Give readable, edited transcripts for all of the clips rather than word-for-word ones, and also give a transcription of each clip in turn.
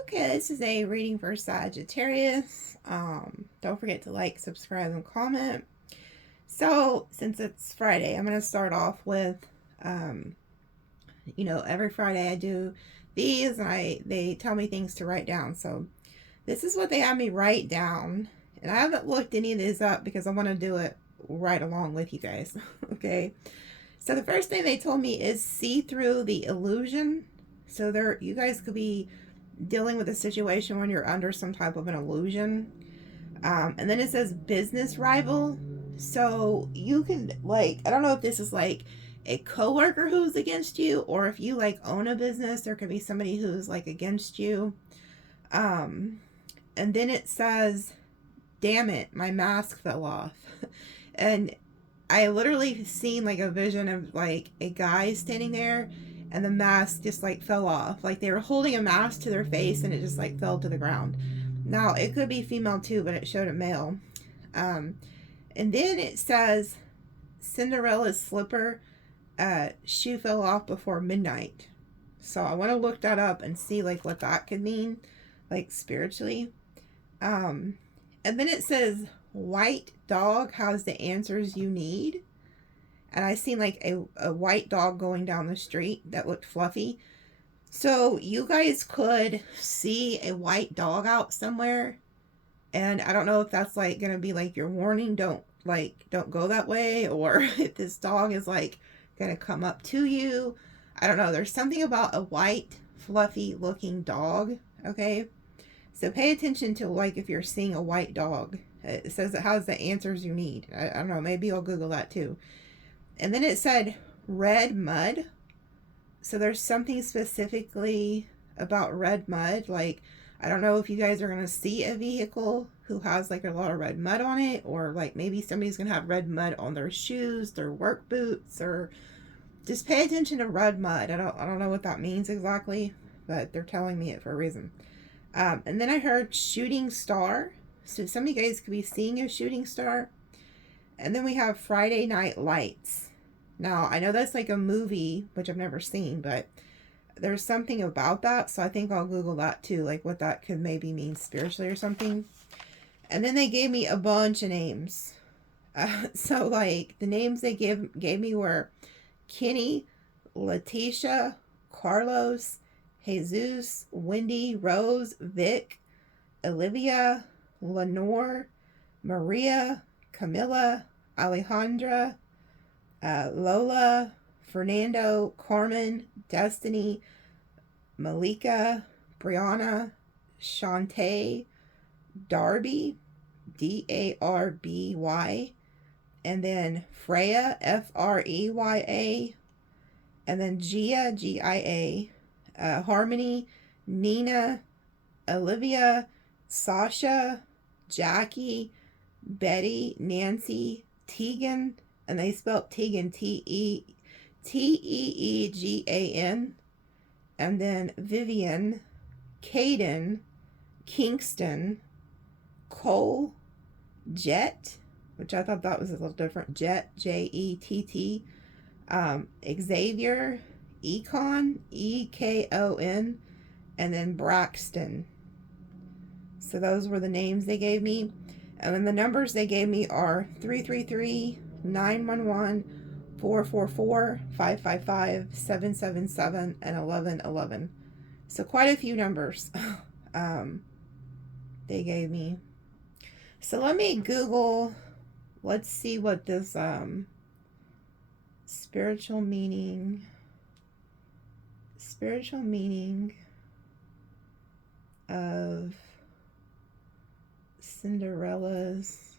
Okay, this is a reading for Sagittarius. Don't forget to like, subscribe, and comment. So, since it's Friday, I'm going to start off with, every Friday I do these, and they tell me things to write down. So, this is what they have me write down, and I haven't looked any of this up because I want to do it right along with you guys. Okay. So the first thing they told me is see through the illusion. So you guys could be dealing with a situation when you're under some type of an illusion. And then it says business rival. So you can, like, I don't know if this is like a coworker who's against you, or if you like own a business, there could be somebody who's like against you. And then it says, damn it, my mask fell off. And I literally seen like a vision of like a guy standing there, and the mask just like fell off. Like they were holding a mask to their face and it just like fell to the ground. Now it could be female too, but it showed a male. And then it says Cinderella's slipper shoe fell off before midnight. So I want to look that up and see like what that could mean, like spiritually. And then it says white dog has the answers you need. And I seen like a white dog going down the street that looked fluffy. So you guys could see a white dog out somewhere. And I don't know if that's like going to be like your warning, don't go that way, or if this dog is like going to come up to you. I don't know. There's something about a white fluffy looking dog. Okay. So pay attention to like if you're seeing a white dog. It says it has the answers you need. I don't know. Maybe I'll Google that too. And then it said red mud. So there's something specifically about red mud. Like, I don't know if you guys are going to see a vehicle who has like a lot of red mud on it, or like maybe somebody's going to have red mud on their shoes, their work boots, or just pay attention to red mud. I don't know what that means exactly, but they're telling me it for a reason. And then I heard shooting star. So some of you guys could be seeing a shooting star. And then we have Friday Night Lights. Now, I know that's like a movie, which I've never seen, but there's something about that. So I think I'll Google that too, like what that could maybe mean spiritually or something. And then they gave me a bunch of names. So like the names they gave me were Kenny, Letitia, Carlos, Jesus, Wendy, Rose, Vic, Olivia, Lenore, Maria, Camilla, Alejandra, Lola, Fernando, Carmen, Destiny, Malika, Brianna, Shantae, Darby, Darby, and then Freya, Freya, and then Gia, Gia, Harmony, Nina, Olivia, Sasha, Jackie, Betty, Nancy, Tegan, and they spelled Tegan, Teegan, and then Vivian, Caden, Kingston, Cole, Jet, which I thought that was a little different, Jet, Jett, Xavier, Econ, Ekon, and then Braxton. So those were the names they gave me. And then the numbers they gave me are 333, 911, 444, 555, 777, and 1111. So quite a few numbers they gave me. So let me Google, let's see what this spiritual meaning of Cinderella's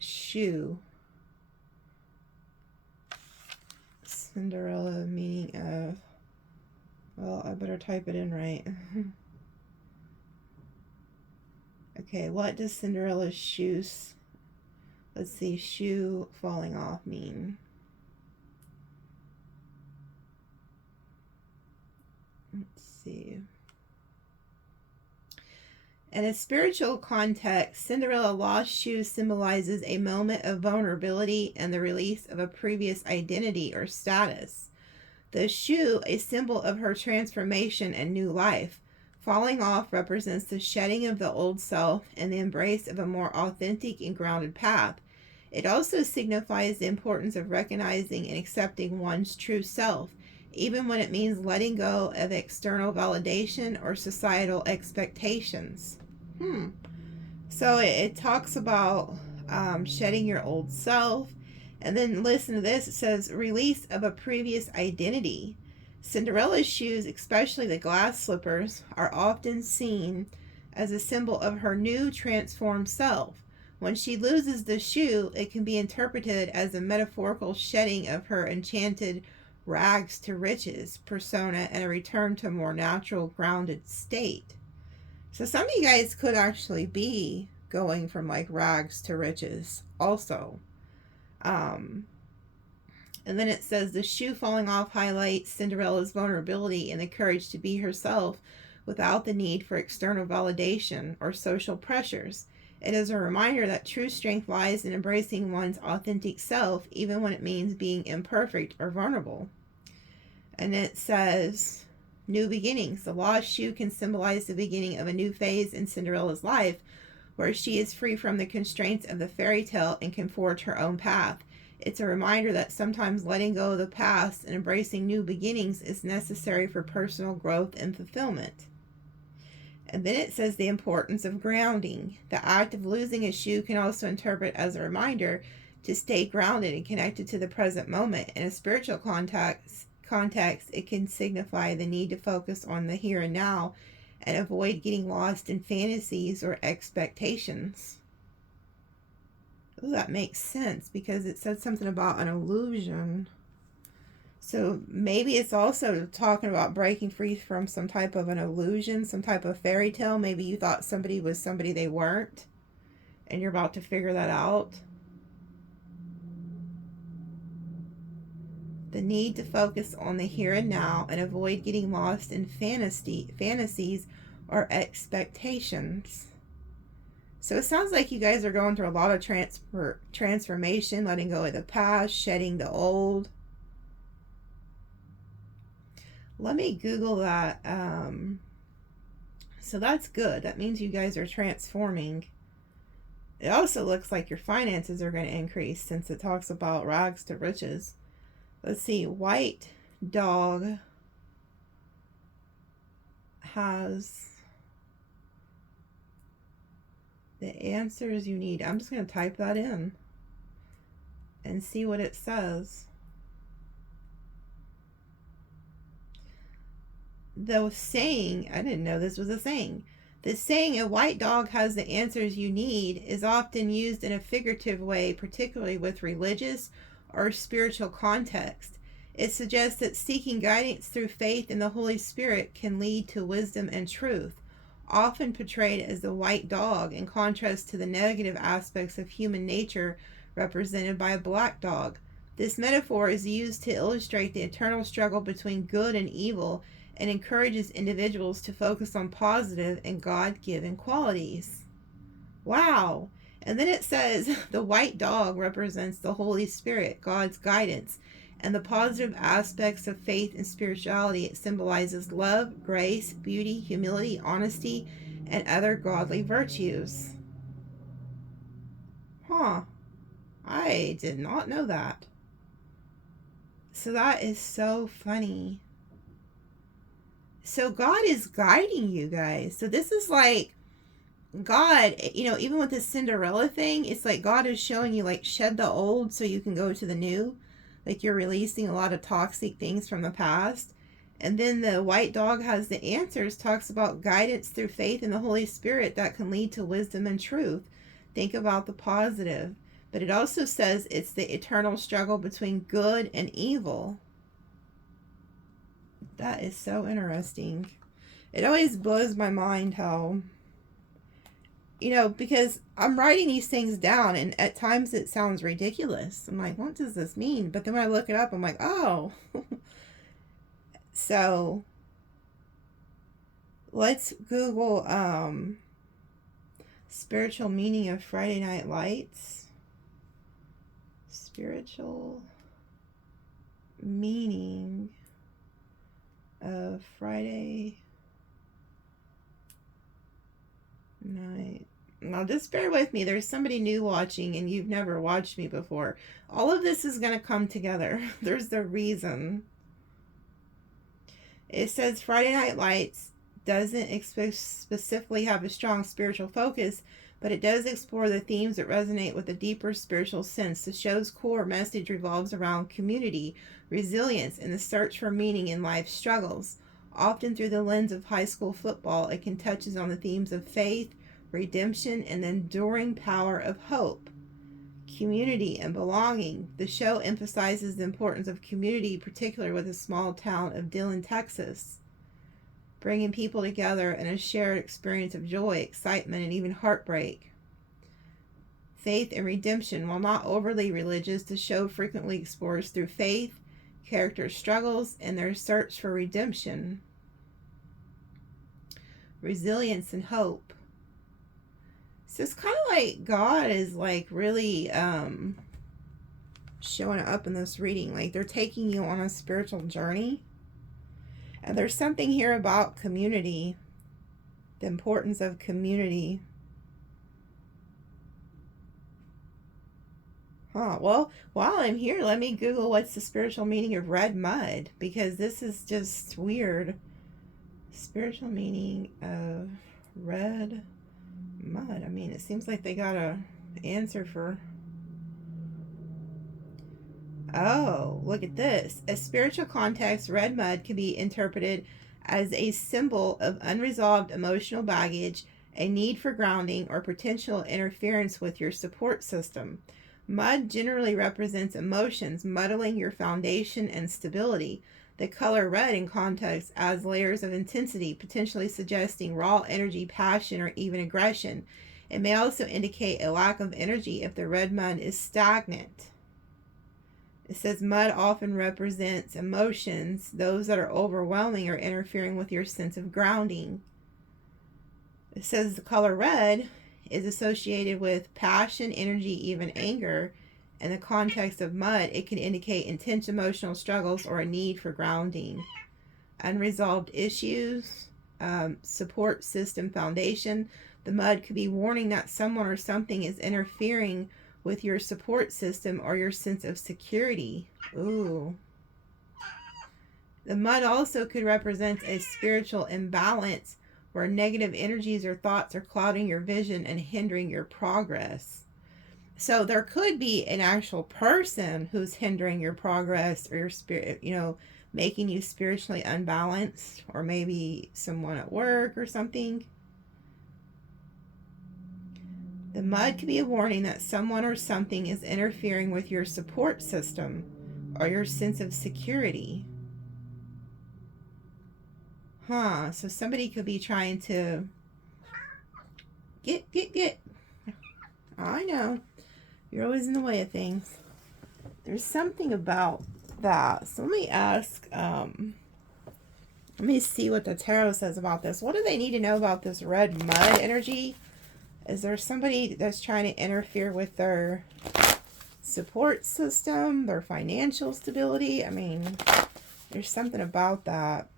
shoe. Cinderella meaning of, well, I better type it in right. Okay, what does Cinderella's shoes, let's see, shoe falling off mean? Let's see. In a spiritual context, Cinderella lost shoes symbolizes a moment of vulnerability and the release of a previous identity or status. The shoe, a symbol of her transformation and new life. Falling off represents the shedding of the old self and the embrace of a more authentic and grounded path. It also signifies the importance of recognizing and accepting one's true self, even when it means letting go of external validation or societal expectations. So it talks about shedding your old self. And then listen to this. It says release of a previous identity. Cinderella's shoes, especially the glass slippers, are often seen as a symbol of her new transformed self. When she loses the shoe, it can be interpreted as a metaphorical shedding of her enchanted rags to riches persona and a return to a more natural, grounded state. So some of you guys could actually be going from like rags to riches also. And then it says the shoe falling off highlights Cinderella's vulnerability and the courage to be herself without the need for external validation or social pressures. It is a reminder that true strength lies in embracing one's authentic self, even when it means being imperfect or vulnerable. And it says new beginnings. The lost shoe can symbolize the beginning of a new phase in Cinderella's life, where she is free from the constraints of the fairy tale and can forge her own path. It's a reminder that sometimes letting go of the past and embracing new beginnings is necessary for personal growth and fulfillment. And then it says the importance of grounding. The act of losing a shoe can also interpret as a reminder to stay grounded and connected to the present moment. In a spiritual context, it can signify the need to focus on the here and now and avoid getting lost in fantasies or expectations. Ooh, that makes sense because it said something about an illusion. So maybe it's also talking about breaking free from some type of an illusion, some type of fairy tale. Maybe you thought somebody was somebody they weren't, and you're about to figure that out. The need to focus on the here and now and avoid getting lost in fantasies or expectations. So it sounds like you guys are going through a lot of transformation, letting go of the past, shedding the old. Let me Google that. So that's good. That means you guys are transforming. It also looks like your finances are going to increase since it talks about rags to riches. Let's see. White dog has the answers you need. I'm just going to type that in and see what it says. The saying, I didn't know this was a saying. The saying, a white dog has the answers you need, is often used in a figurative way, particularly with religious or spiritual context. It suggests that seeking guidance through faith in the Holy Spirit can lead to wisdom and truth, often portrayed as the white dog in contrast to the negative aspects of human nature represented by a black dog. This metaphor is used to illustrate the eternal struggle between good and evil and encourages individuals to focus on positive and God-given qualities. Wow. And then it says the white dog represents the Holy Spirit, God's guidance, and the positive aspects of faith and spirituality. It symbolizes love, grace, beauty, humility, honesty, and other godly virtues. Huh. I did not know that. So that is so funny. So God is guiding you guys. So this is like God, even with the Cinderella thing, it's like God is showing you like shed the old so you can go to the new. Like you're releasing a lot of toxic things from the past. And then the white dog has the answers, talks about guidance through faith in the Holy Spirit that can lead to wisdom and truth. Think about the positive. But it also says it's the eternal struggle between good and evil. That is so interesting. It always blows my mind how, because I'm writing these things down and at times it sounds ridiculous. I'm like, what does this mean? But then when I look it up, I'm like, oh. So let's Google spiritual meaning of Friday Night Lights. Spiritual meaning Friday night. Now, just bear with me. There's somebody new watching and you've never watched me before. All of this is going to come together. There's the reason. It says Friday Night Lights doesn't specifically have a strong spiritual focus, but it does explore the themes that resonate with a deeper spiritual sense. The show's core message revolves around community, resilience, and the search for meaning in life's struggles. Often through the lens of high school football, it can touches on the themes of faith, redemption, and the enduring power of hope. Community and belonging. The show emphasizes the importance of community, particularly with the small town of Dillon, Texas, bringing people together in a shared experience of joy, excitement, and even heartbreak. Faith and redemption. While not overly religious, the show frequently explores through faith, characters' struggles, and their search for redemption. Resilience and hope. So it's kind of like God is like really showing up in this reading. Like they're taking you on a spiritual journey. And there's something here about community. The importance of community. Well, while I'm here, let me Google what's the spiritual meaning of red mud. Because this is just weird. Spiritual meaning of red mud. I mean, it seems like they got a answer for... Oh, look at this. A spiritual context, red mud can be interpreted as a symbol of unresolved emotional baggage, a need for grounding, or potential interference with your support system. Mud generally represents emotions, muddling your foundation and stability. The color red in context adds layers of intensity, potentially suggesting raw energy, passion, or even aggression. It may also indicate a lack of energy if the red mud is stagnant. It says mud often represents emotions, those that are overwhelming or interfering with your sense of grounding. It says the color red is associated with passion, energy, even anger. In the context of mud, it can indicate intense emotional struggles or a need for grounding. Unresolved issues, support system foundation. The mud could be warning that someone or something is interfering with your support system or your sense of security. Ooh. The mud also could represent a spiritual imbalance where negative energies or thoughts are clouding your vision and hindering your progress. So there could be an actual person who's hindering your progress or your spirit, making you spiritually unbalanced, or maybe someone at work or something. The mud could be a warning that someone or something is interfering with your support system or your sense of security. So somebody could be trying to get. I know. You're always in the way of things. There's something about that. So let me ask, let me see what the tarot says about this. What do they need to know about this red mud energy? Is there somebody that's trying to interfere with their support system, their financial stability? I mean, there's something about that.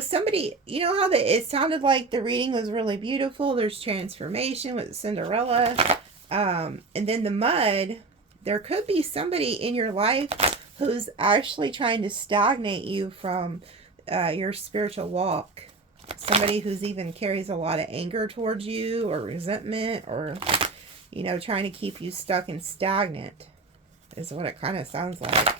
Somebody, how it sounded like the reading was really beautiful. There's transformation with Cinderella. And then the mud, there could be somebody in your life who's actually trying to stagnate you from your spiritual walk. Somebody who's even carries a lot of anger towards you or resentment, or, trying to keep you stuck and stagnant is what it kind of sounds like.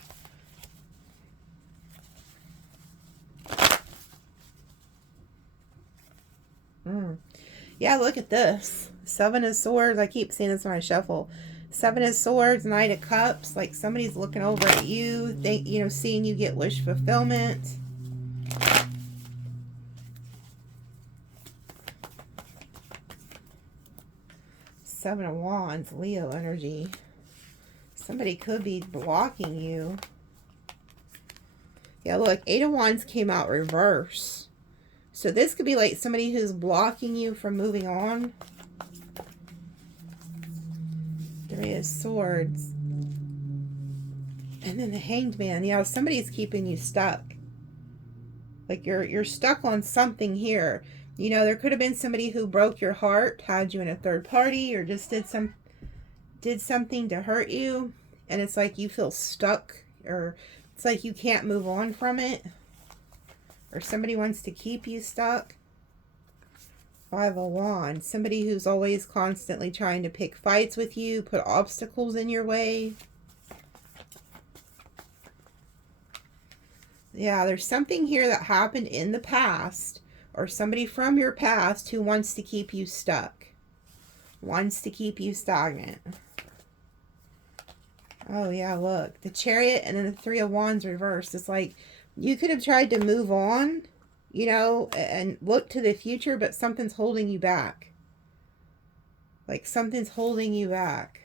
Yeah, look at this. Seven of Swords. I keep seeing this when I shuffle. Seven of Swords, Knight of Cups. Like somebody's looking over at you, seeing you get wish fulfillment. Seven of Wands, Leo energy. Somebody could be blocking you. Yeah, look, Eight of Wands came out reverse. So this could be like somebody who's blocking you from moving on. Three of Swords. And then the Hanged Man. Yeah, somebody's keeping you stuck. Like you're stuck on something here. You know, there could have been somebody who broke your heart, had you in a third party, or just did something to hurt you, and it's like you feel stuck, or it's like you can't move on from it, or somebody wants to keep you stuck. Five of Wands, somebody who's always constantly trying to pick fights with you, put obstacles in your way. Yeah, there's something here that happened in the past, or somebody from your past who wants to keep you stuck, wants to keep you stagnant. Oh yeah, look, the Chariot and then the Three of Wands reversed. It's like you could have tried to move on, you know, and look to the future, but something's holding you back. Like something's holding you back.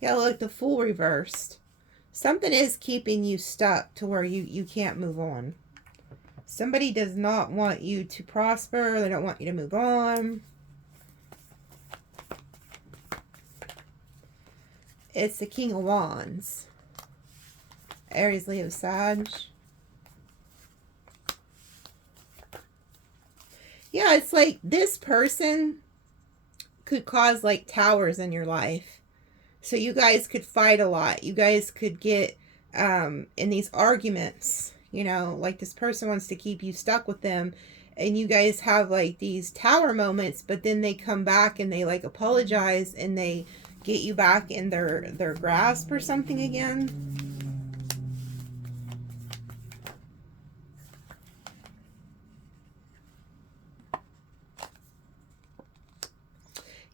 Yeah, look, the Fool reversed. Something is keeping you stuck to where you can't move on. Somebody does not want you to prosper. They don't want you to move on. It's the King of Wands. Aries, Leo, Sag. Yeah, it's like this person could cause like towers in your life. So you guys could fight a lot. You guys could get in these arguments, you know, like this person wants to keep you stuck with them, and you guys have like these tower moments, but then they come back and they like apologize and they get you back in their grasp or something again.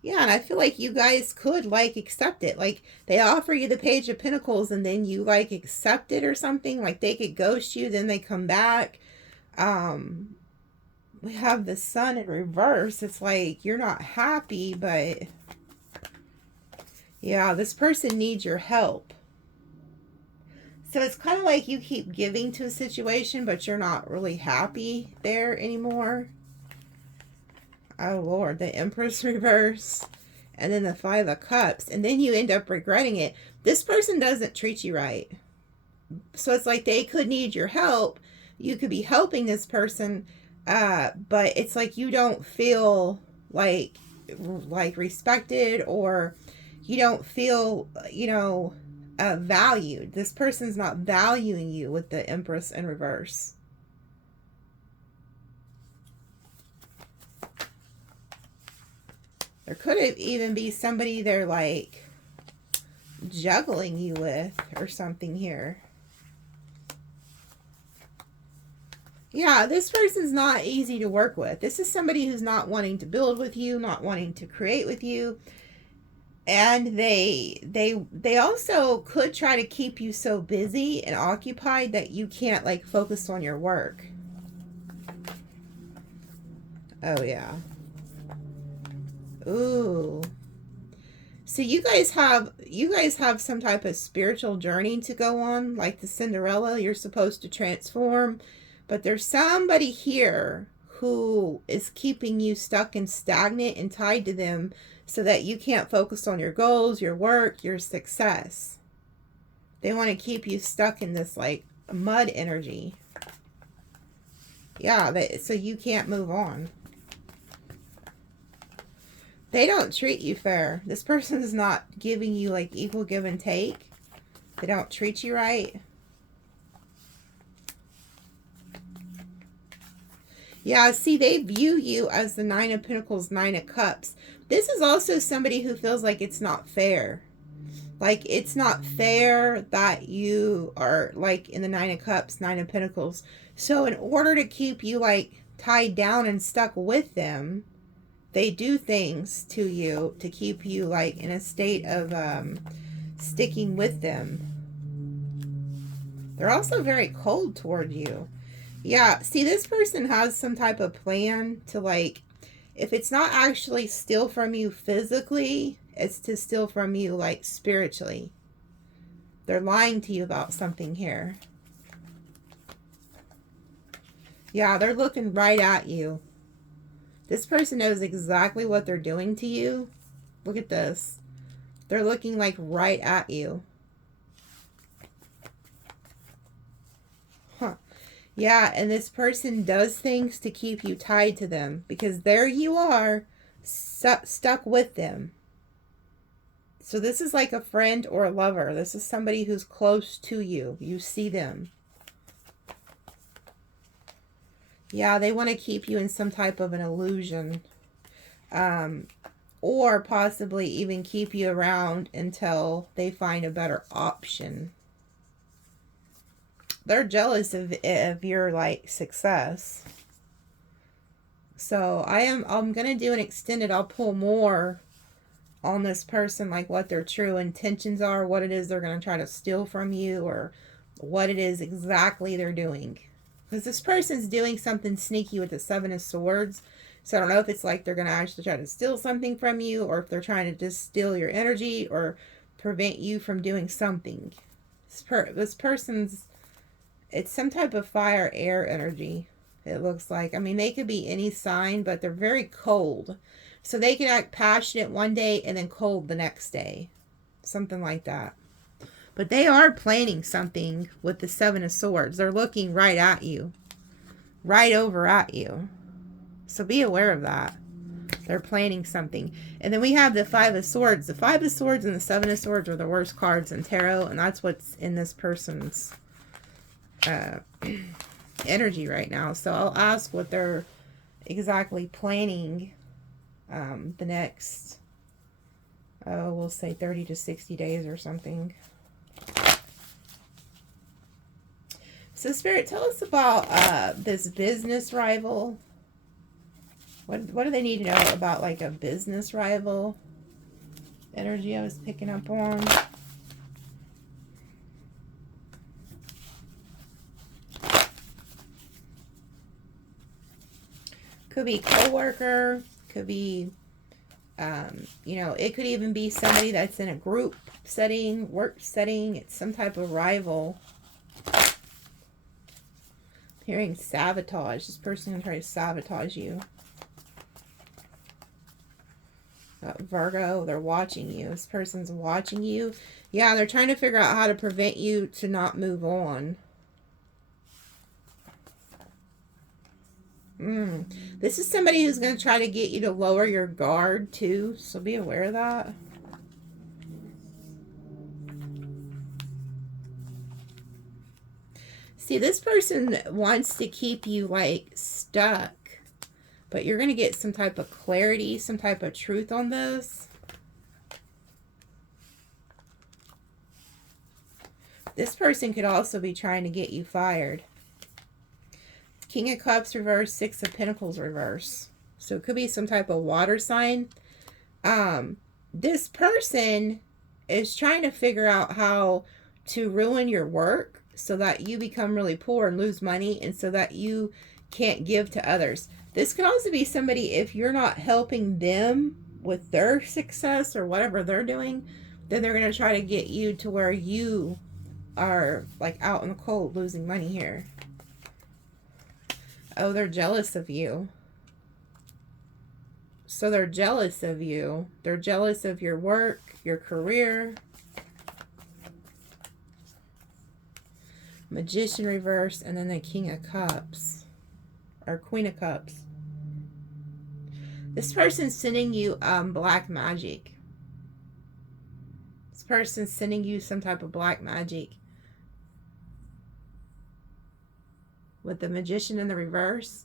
Yeah, and I feel like you guys could, like, accept it. Like, they offer you the Page of Pentacles, and then you, like, accept it or something. Like, they could ghost you, then they come back. We have the Sun in reverse. It's like, you're not happy, but... yeah, this person needs your help. So it's kind of like you keep giving to a situation, but you're not really happy there anymore. Oh, Lord, the Empress reverse. And then the Five of Cups. And then you end up regretting it. This person doesn't treat you right. So it's like they could need your help. You could be helping this person. But it's like you don't feel like respected, or you don't feel, you know, valued. This person's not valuing you with the Empress in reverse. There could have even be somebody they're like juggling you with or something here. Yeah, this person's not easy to work with. This is somebody who's not wanting to build with you, not wanting to create with you. And they also could try to keep you so busy and occupied that you can't like focus on your work. Oh yeah. Ooh. So you guys have some type of spiritual journey to go on, like the Cinderella. You're supposed to transform, but there's somebody here who is keeping you stuck and stagnant and tied to them so that you can't focus on your goals, your work, your success. They want to keep you stuck in this like mud energy. Yeah, so you can't move on. They don't treat you fair. This person is not giving you like equal give and take. They don't treat you right. Yeah, see, they view you as the Nine of Pentacles, Nine of Cups. This is also somebody who feels like it's not fair. Like, it's not fair that you are like in the Nine of Cups, Nine of Pentacles. So in order to keep you like tied down and stuck with them, they do things to you to keep you like in a state of sticking with them. They're also very cold toward you. Yeah, see, this person has some type of plan to like, if it's not actually steal from you physically, it's to steal from you like spiritually. They're lying to you about something here. Yeah, they're looking right at you. This person knows exactly what they're doing to you. Look at this. They're looking like right at you. Huh. Yeah, and this person does things to keep you tied to them because there you are, stuck with them. So this is like a friend or a lover. This is somebody who's close to you. You see them. Yeah, they want to keep you in some type of an illusion. Or possibly even keep you around until they find a better option. They're jealous of your like success. So I'm gonna do an extended. I'll pull more on this person, like what their true intentions are, what it is they're gonna try to steal from you, or what it is exactly they're doing. Because this person's doing something sneaky with the Seven of Swords. So I don't know if it's like they're gonna actually try to steal something from you, or if they're trying to just steal your energy or prevent you from doing something. This person's, it's some type of fire air energy, it looks like. I mean, they could be any sign, but they're very cold. So they can act passionate one day and then cold the next day. Something like that. But they are planning something with the Seven of Swords. They're looking right at you. Right over at you. So be aware of that. They're planning something. And then we have the Five of Swords. The Five of Swords and the Seven of Swords are the worst cards in tarot. And that's what's in this person's energy right now. So I'll ask what they're exactly planning the next, we'll say 30 to 60 days or something. So Spirit, tell us about this business rival. What do they need to know about like a business rival energy I was picking up on? Could be coworker, could be, you know, it could even be somebody that's in a group setting, work setting. It's some type of rival. Hearing sabotage. This person can try to sabotage you. Virgo, they're watching you. This person's watching you. Yeah, they're trying to figure out how to prevent you to not move on. This is somebody who's going to try to get you to lower your guard too, so be aware of that. See, this person wants to keep you like stuck, but you're going to get some type of clarity, some type of truth on this. This person could also be trying to get you fired. King of Cups reverse, Six of Pentacles reverse. So it could be some type of water sign. This person is trying to figure out how to ruin your work so that you become really poor and lose money, and so that you can't give to others. This can also be somebody, if you're not helping them with their success or whatever they're doing, then they're going to try to get you to where you are like out in the cold losing money here. Oh, they're jealous of you. So they're jealous of you. They're jealous of your work, your career. Magician reverse, and then the King of Cups. Or Queen of Cups. This person's sending you black magic. This person's sending you some type of black magic. With the Magician in the reverse,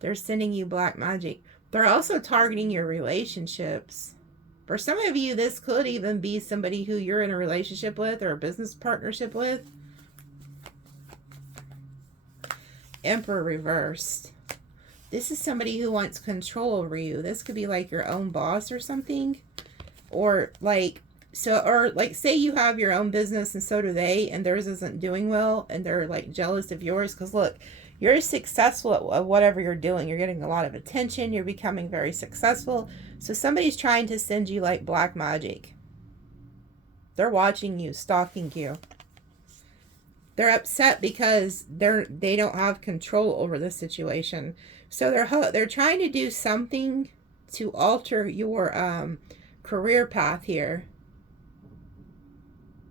they're sending you black magic. They're also targeting your relationships. For some of you, this could even be somebody who you're in a relationship with or a business partnership with. Emperor reversed. This is somebody who wants control over you. This could be like your own boss or something. Or like, so, or like say you have your own business and so do they, and theirs isn't doing well, and they're like jealous of yours. Because look, you're successful at whatever you're doing. You're getting a lot of attention. You're becoming very successful. So somebody's trying to send you like black magic. They're watching you, stalking you. They're upset because they don't have control over the situation. So they're trying to do something to alter your career path here.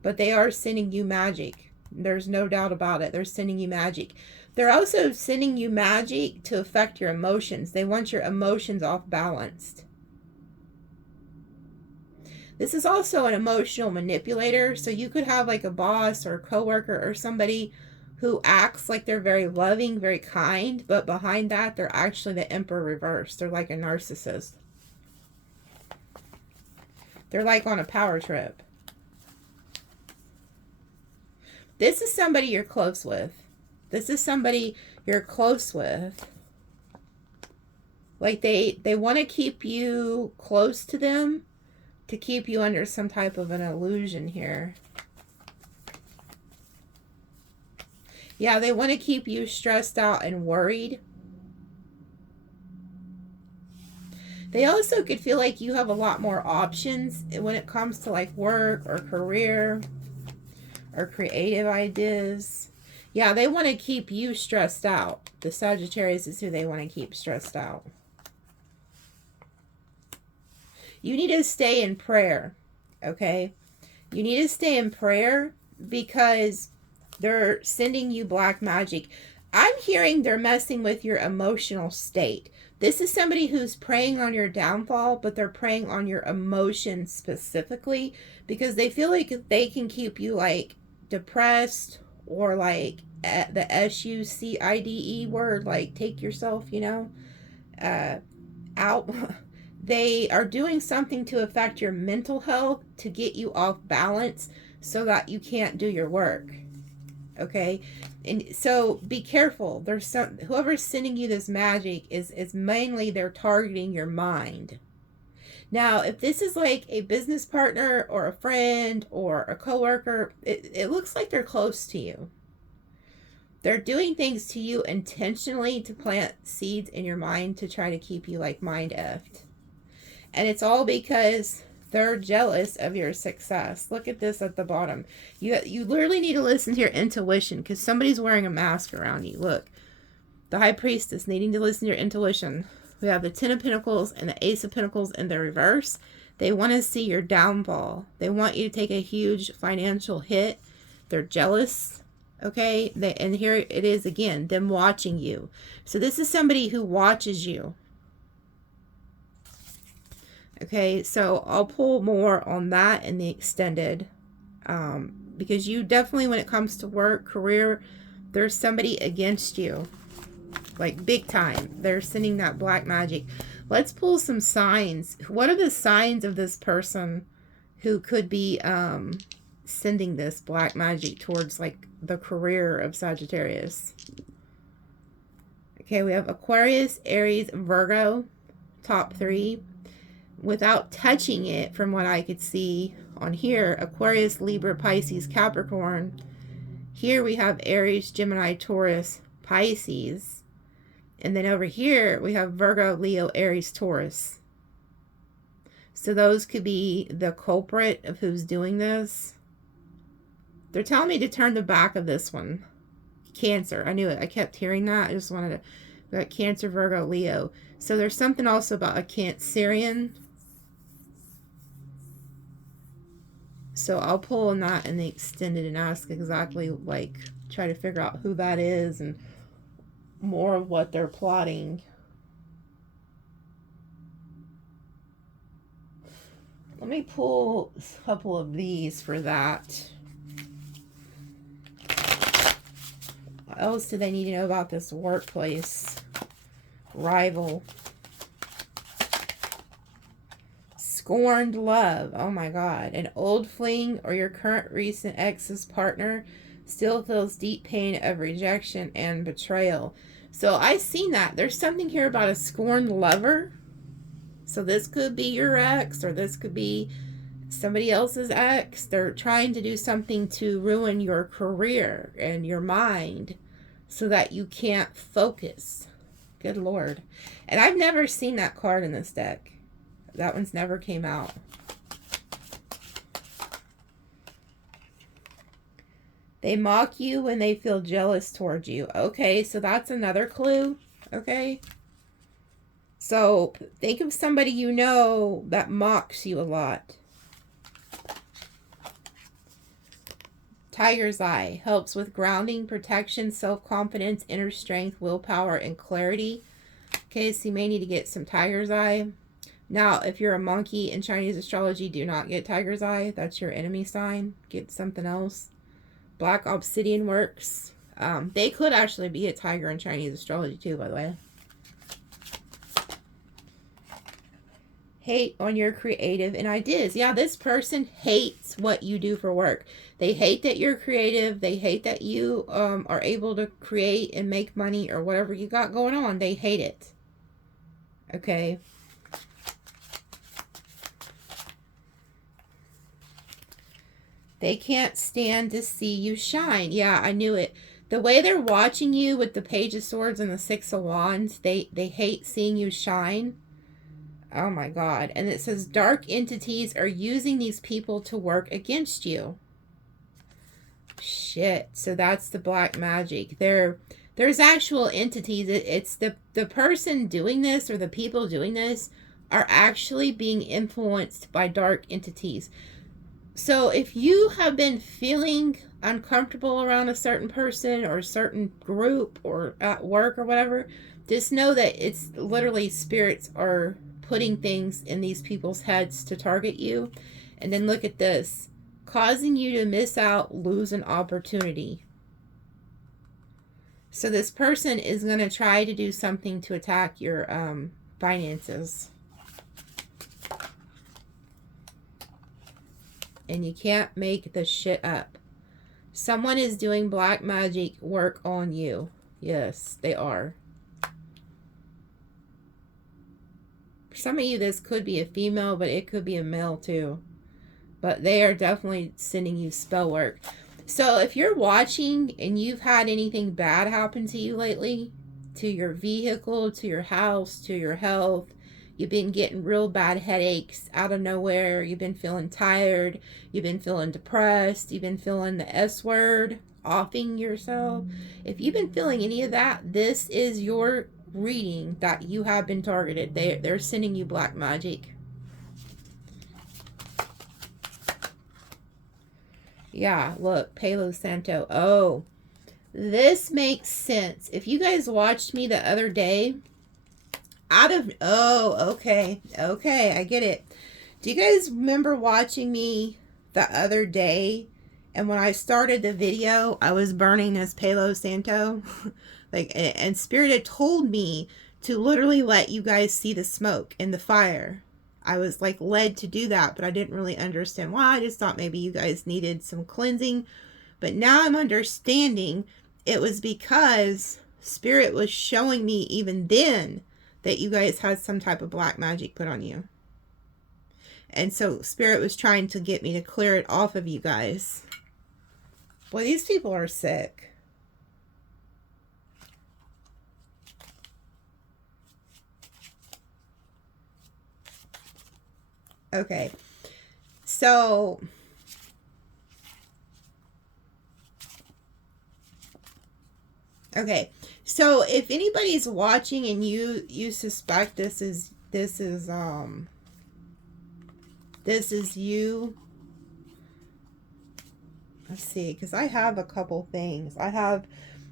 But they are sending you magic. There's no doubt about it. They're sending you magic. They're also sending you magic to affect your emotions. They want your emotions off balanced. This is also an emotional manipulator. So you could have like a boss or a coworker or somebody who acts like they're very loving, very kind, but behind that, they're actually the Emperor reversed. They're like a narcissist. They're like on a power trip. This is somebody you're close with. This is somebody you're close with. Like they want to keep you close to them to keep you under some type of an illusion here. Yeah, they want to keep you stressed out and worried. They also could feel like you have a lot more options when it comes to like work or career or creative ideas. Yeah, they want to keep you stressed out. The Sagittarius is who they want to keep stressed out. You need to stay in prayer, okay? You need to stay in prayer because they're sending you black magic. I'm hearing they're messing with your emotional state. This is somebody who's preying on your downfall, but they're preying on your emotions specifically because they feel like they can keep you like depressed or like the SUCIDE word, like take yourself, you know, out. They are doing something to affect your mental health to get you off balance so that you can't do your work. Okay, and so be careful. There's some, whoever's sending you this magic is mainly they're targeting your mind. Now, if this is like a business partner or a friend or a coworker, it looks like they're close to you. They're doing things to you intentionally to plant seeds in your mind to try to keep you like mind effed. And it's all because they're jealous of your success. Look at this at the bottom. You literally need to listen to your intuition because somebody's wearing a mask around you. Look, the High Priestess needing to listen to your intuition. We have the Ten of Pentacles and the Ace of Pentacles in the reverse. They want to see your downfall. They want you to take a huge financial hit. They're jealous. Okay? And here it is again, them watching you. So this is somebody who watches you. Okay, so I'll pull more on that in the extended. Because you definitely, when it comes to work, career, there's somebody against you. Like big time. They're sending that black magic. Let's pull some signs. What are the signs of this person who could be sending this black magic towards like the career of Sagittarius? Okay, we have Aquarius, Aries, Virgo, top 3. Without touching it, from what I could see on here, Aquarius, Libra, Pisces, Capricorn. Here we have Aries, Gemini, Taurus, Pisces. And then over here we have Virgo, Leo, Aries, Taurus. So those could be the culprit of who's doing this. They're telling me to turn the back of this one. Cancer. I knew it. I kept hearing that. I just wanted to. We got Cancer, Virgo, Leo. So there's something also about a Cancerian. So I'll pull on that in the extended and ask exactly, like, try to figure out who that is and more of what they're plotting. Let me pull a couple of these for that. What else do they need to know about this workplace? Rival. Scorned love. Oh my God. An old fling or your current recent ex's partner still feels deep pain of rejection and betrayal. So I've seen that. There's something here about a scorned lover. So this could be your ex or this could be somebody else's ex. They're trying to do something to ruin your career and your mind so that you can't focus. Good Lord. And I've never seen that card in this deck. That one's never came out. They mock you when they feel jealous towards you. Okay, so that's another clue. Okay. So think of somebody you know that mocks you a lot. Tiger's Eye helps with grounding, protection, self-confidence, inner strength, willpower, and clarity. Okay, so you may need to get some Tiger's Eye. Now, if you're a monkey in Chinese astrology, do not get Tiger's Eye. That's your enemy sign. Get something else. Black obsidian works. They could actually be a tiger in Chinese astrology too, by the way. Hate on your creative and ideas. Yeah, this person hates what you do for work. They hate that you're creative. They hate that you are able to create and make money or whatever you got going on. They hate it. Okay. They can't stand to see you shine. Yeah, I knew it. The way they're watching you with the Page of Swords and the Six of Wands, they hate seeing you shine. Oh my God. And it says dark entities are using these people to work against you. Shit. So that's the black magic. There's actual entities. It's the person doing this or the people doing this are actually being influenced by dark entities. So if you have been feeling uncomfortable around a certain person or a certain group or at work or whatever, just know that it's literally spirits are putting things in these people's heads to target you. And then look at this, causing you to miss out, lose an opportunity. So this person is going to try to do something to attack your finances. And you can't make this shit up. Someone is doing black magic work on you. Yes, they are. For some of you, this could be a female, but it could be a male too. But they are definitely sending you spell work. So if you're watching and you've had anything bad happen to you lately, to your vehicle, to your house, to your health, you've been getting real bad headaches out of nowhere. You've been feeling tired. You've been feeling depressed. You've been feeling the S word, offing yourself. If you've been feeling any of that, this is your reading that you have been targeted. They're sending you black magic. Yeah, look, Palo Santo. Oh, this makes sense. If you guys watched me the other day, okay, I get it. Do you guys remember watching me the other day? And when I started the video, I was burning this Palo Santo. And Spirit had told me to literally let you guys see the smoke and the fire. I was like led to do that, but I didn't really understand why. I just thought maybe you guys needed some cleansing. But now I'm understanding it was because Spirit was showing me even then that you guys had some type of black magic put on you. And so Spirit was trying to get me to clear it off of you guys. Boy, these people are sick. Okay. So okay. So if anybody's watching and you suspect this is you, let's see, because I have a couple things. I have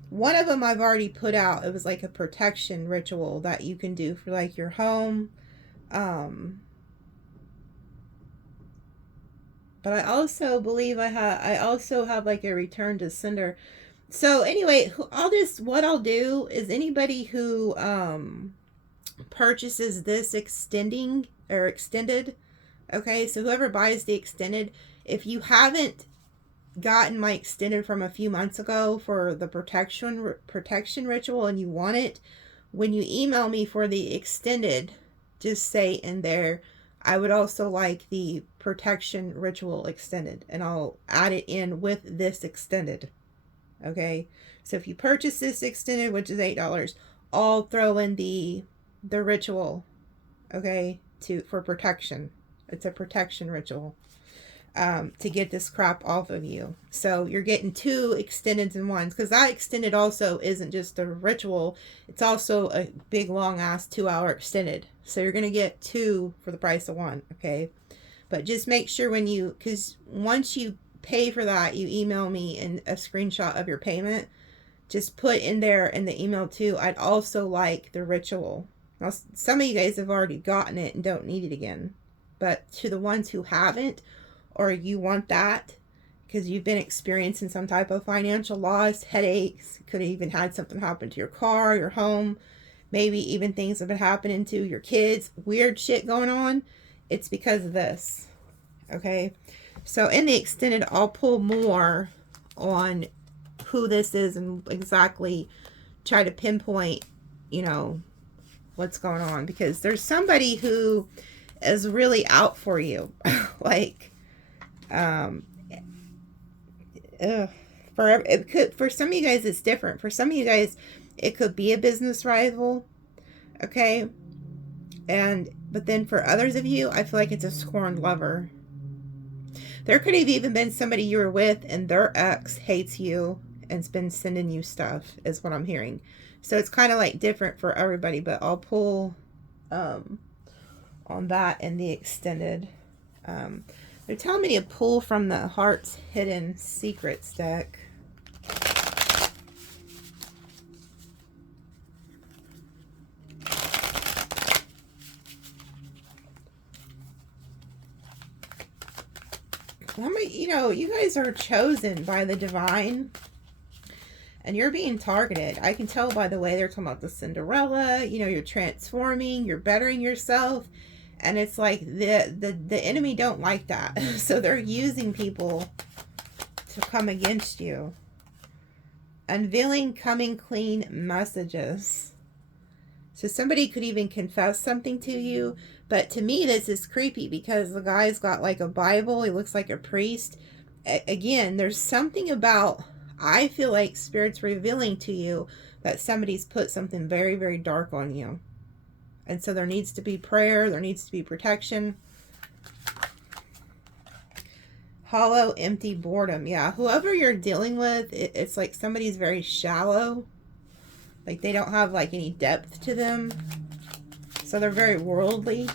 one of them I've already put out. It was like a protection ritual that you can do for like your home. But I also believe I also have like a return to sender. So anyway, what I'll do is anybody who purchases this extended, okay, so whoever buys the extended, if you haven't gotten my extended from a few months ago for the protection ritual and you want it, when you email me for the extended, just say in there, I would also like the protection ritual extended, and I'll add it in with this extended. Okay, so if you purchase this extended, which is $8, I'll throw in the ritual, okay, for protection. It's a protection ritual to get this crap off of you. So you're getting two extendeds in one, because that extended also isn't just a ritual, it's also a big long ass 2-hour extended. So you're gonna get two for the price of one, okay? But just make sure when because once you pay for that, you email me and a screenshot of your payment. Just put in there in the email too, I'd also like the ritual. Now, some of you guys have already gotten it and don't need it again. But to the ones who haven't, or you want that, because you've been experiencing some type of financial loss, headaches, could have even had something happen to your car, your home, maybe even things have been happening to your kids, weird shit going on, it's because of this. Okay? So in the extended, I'll pull more on who this is and exactly try to pinpoint, you know, what's going on. Because there's somebody who is really out for you. Like, for some of you guys it's different. For some of you guys it could be a business rival, okay, but then for others of you I feel like it's a scorned lover. There could have even been somebody you were with and their ex hates you and's been sending you stuff, is what I'm hearing. So it's kind of like different for everybody, but I'll pull on that in the extended. They're telling me to pull from the Heart's Hidden Secrets deck. You know, you guys are chosen by the divine and you're being targeted. I can tell by the way they're talking about the Cinderella. You know, you're transforming, you're bettering yourself. And it's like the enemy don't like that. So they're using people to come against you. Unveiling coming clean messages. So somebody could even confess something to you. But to me, this is creepy because the guy's got like a Bible. He looks like a priest. Again, there's something about, I feel like Spirit's revealing to you that somebody's put something very, very dark on you. And so there needs to be prayer. There needs to be protection. Hollow, empty boredom. Yeah, whoever you're dealing with, it's like somebody's very shallow. Like they don't have like any depth to them. So they're very worldly.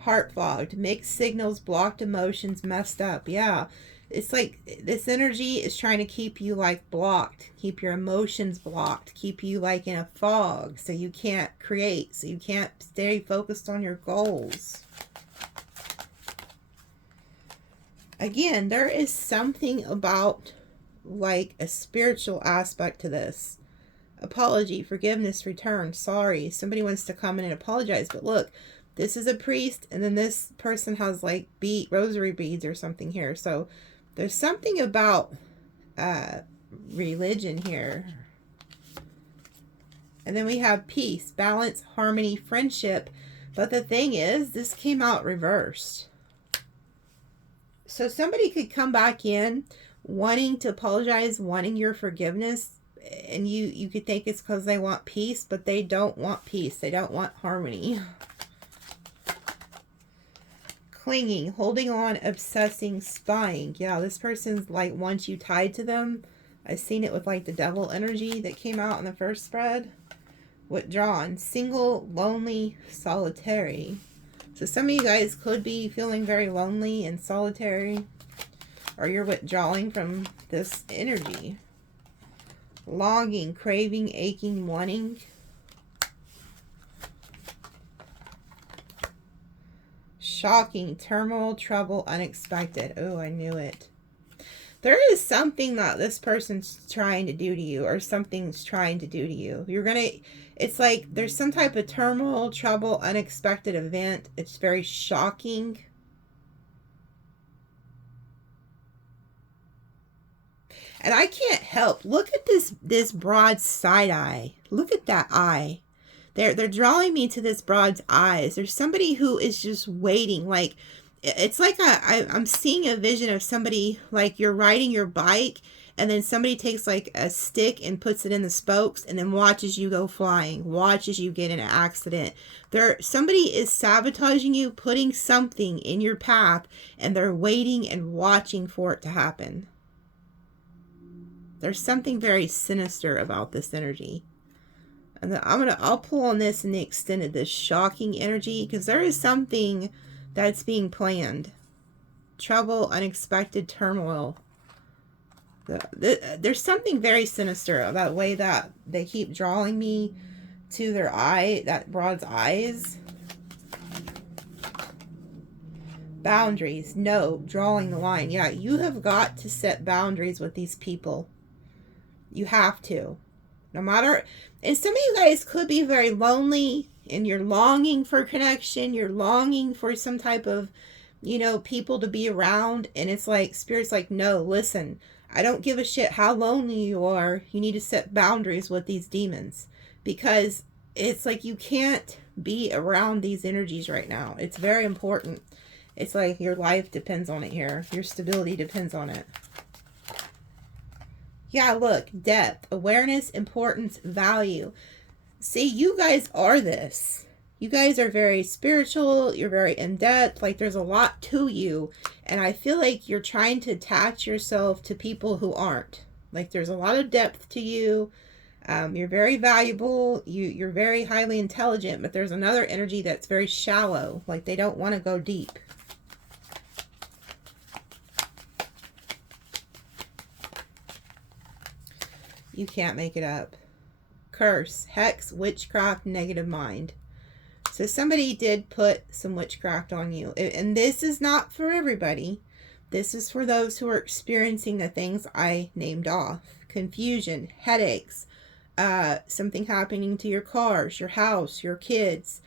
Heart fogged. Mixed signals, blocked emotions, messed up. Yeah. It's like this energy is trying to keep you like blocked, keep your emotions blocked, keep you like in a fog so you can't create, so you can't stay focused on your goals. Again, there is something about like a spiritual aspect to this. Apology, forgiveness, return, sorry. Somebody wants to come in and apologize, but look, this is a priest and then this person has like rosary beads or something here. So there's something about religion here. And then we have peace, balance, harmony, friendship. But the thing is, this came out reversed. So somebody could come back in wanting to apologize, wanting your forgiveness. And you could think it's because they want peace, but they don't want peace. They don't want harmony. Clinging, holding on, obsessing, spying. Yeah, this person's like wants you tied to them. I've seen it with like the devil energy that came out in the first spread. Withdrawn, single, lonely, solitary. So some of you guys could be feeling very lonely and solitary, or you're withdrawing from this energy. Longing, craving, aching, wanting. Shocking, turmoil, trouble, unexpected. Oh, I knew it. There is something that this person's trying to do to you, or something's trying to do to you. It's like there's some type of turmoil, trouble, unexpected event. It's very shocking. And I can't help. Look at this broad's side eye. Look at that eye. They're drawing me to this broad's eyes. There's somebody who is just waiting. Like, it's like I'm seeing a vision of somebody, like you're riding your bike and then somebody takes like a stick and puts it in the spokes and then watches you go flying, watches you get in an accident. Somebody is sabotaging you, putting something in your path, and they're waiting and watching for it to happen. There's something very sinister about this energy. And I'll pull on this in the extended, this shocking energy, because there is something that's being planned. trouble, unexpected turmoil. There's something very sinister about the way that they keep drawing me to their eye, that broad's eyes. Boundaries. No, drawing the line. Yeah, you have got to set boundaries with these people. You have to. No matter... And some of you guys could be very lonely and you're longing for connection. You're longing for some type of, you know, people to be around. And it's like, Spirit's like, no, listen, I don't give a shit how lonely you are. You need to set boundaries with these demons. Because it's like you can't be around these energies right now. It's very important. It's like your life depends on it here. Your stability depends on it. Yeah, look, depth, awareness, importance, value. See, you guys are this. You guys are very spiritual. You're very in depth. Like there's a lot to you. And I feel like you're trying to attach yourself to people who aren't. Like there's a lot of depth to you. You're very valuable. You're very highly intelligent. But there's another energy that's very shallow. Like they don't want to go deep. You can't make it up. Curse, hex, witchcraft, negative mind. So somebody did put some witchcraft on you. And this is not for everybody. This is for those who are experiencing the things I named off. Confusion, headaches, something happening to your cars, your house, your kids,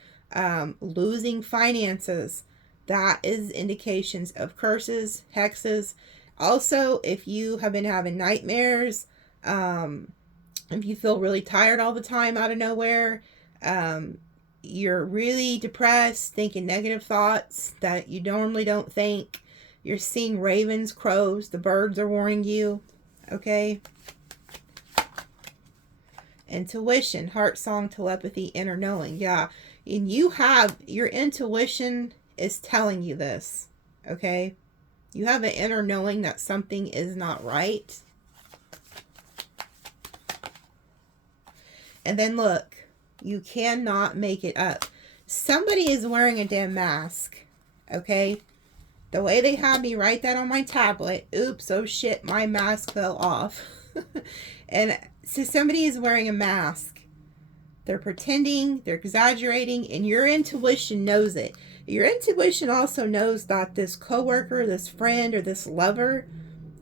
losing finances. That is indications of curses, hexes. Also, if you have been having nightmares, if you feel really tired all the time out of nowhere, you're really depressed, thinking negative thoughts that you normally don't think, you're seeing ravens, crows, the birds are warning you, okay? Intuition, heart song, telepathy, inner knowing, yeah. And you have, your intuition is telling you this, okay? You have an inner knowing that something is not right. And then look, you cannot make it up. Somebody is wearing a damn mask, okay? The way they have me write that on my tablet, oops, oh shit, my mask fell off. And so somebody is wearing a mask. They're pretending, they're exaggerating, and your intuition knows it. Your intuition also knows that this coworker, this friend, or this lover